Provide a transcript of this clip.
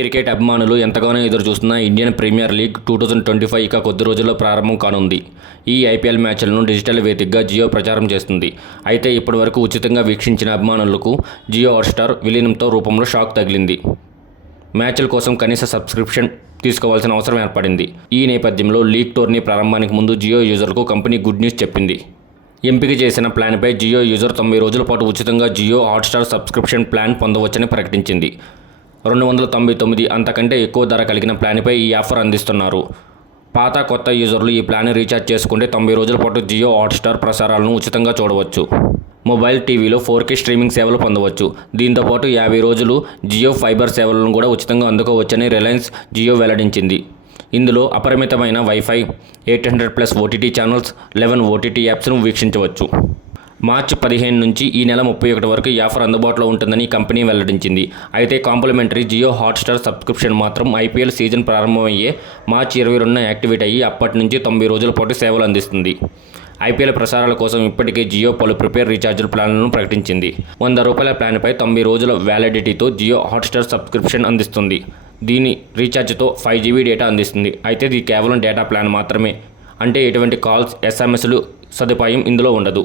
Cricket అభిమానులు ఎంతగానో ఎదురుచూస్తున్న ఇండియన్ ప్రీమియర్ లీగ్ 2025 ఇక కొద్ది రోజుల్లో ప్రారంభం కానుంది. ఈ ఐపీఎల్ మ్యాచ్లను డిజిటల్ వేదికగా జియో ప్రచారం చేస్తుంది. అయితే ఇప్పటివరకు ఉచితంగా వీక్షించిన అభిమానులకు జియో హాట్స్టార్ విలీనంతో రూపంలో షాక్ తగిలింది. మ్యాచ్ల కోసం కనీస సబ్స్క్రిప్షన్ తీసుకోవాల్సిన అవసరం ఏర్పడింది. ఈ నేపథ్యంలో లీగ్ టోర్నీ ప్రారంభానికి ముందు జియో యూజర్లకు కంపెనీ గుడ్ న్యూస్ చెప్పింది. ఎంపిక చేసిన ప్లాన్పై జియో యూజర్ 90 రోజుల పాటు ఉచితంగా జియో హాట్స్టార్ సబ్స్క్రిప్షన్ ప్లాన్ పొందవచ్చని ప్రకటించింది. 299 అంతకంటే ఎక్కువ ధర కలిగిన ప్లాన్పై ఈ ఆఫర్ అందిస్తున్నారు. పాత కొత్త యూజర్లు ఈ ప్లాన్ రీఛార్జ్ చేసుకుంటే 90 రోజుల పాటు జియో హాట్స్టార్ ప్రసారాలను ఉచితంగా చూడవచ్చు. మొబైల్ టీవీలో 4K స్ట్రీమింగ్ సేవలు పొందవచ్చు. దీంతోపాటు 50 రోజులు జియో ఫైబర్ సేవలను కూడా ఉచితంగా అందుకోవచ్చని రిలయన్స్ జియో వెల్లడించింది. ఇందులో అపరిమితమైన వైఫై, 800+ ఓటీటీ ఛానల్స్, 11 ఓటీటీ యాప్స్ను వీక్షించవచ్చు. మార్చి 15 నుంచి ఈ నెల 31 వరకు ఈ ఆఫర్ అందుబాటులో ఉంటుందని కంపెనీ వెల్లడించింది. అయితే కాంప్లిమెంటరీ జియో హాట్స్టార్ సబ్స్క్రిప్షన్ మాత్రం ఐపీఎల్ సీజన్ ప్రారంభమయ్యే మార్చి 22న యాక్టివేట్ అయ్యి అప్పటి నుంచి 90 రోజుల పాటు సేవలు అందిస్తుంది. ఐపీఎల్ ప్రసారాల కోసం ఇప్పటికే జియో పలు ప్రిపేర్ రీఛార్జ్ ప్లాన్లను ప్రకటించింది. ₹100 ప్లాన్పై 90 రోజుల వ్యాలిడిటీతో జియో హాట్స్టార్ సబ్స్క్రిప్షన్ అందిస్తుంది. దీని రీఛార్జ్తో 5GB డేటా అందిస్తుంది. అయితే ఇది కేవలం డేటా ప్లాన్ మాత్రమే. అంటే ఎటువంటి కాల్స్, ఎస్ఎంఎస్లు సదుపాయం ఇందులో ఉండదు.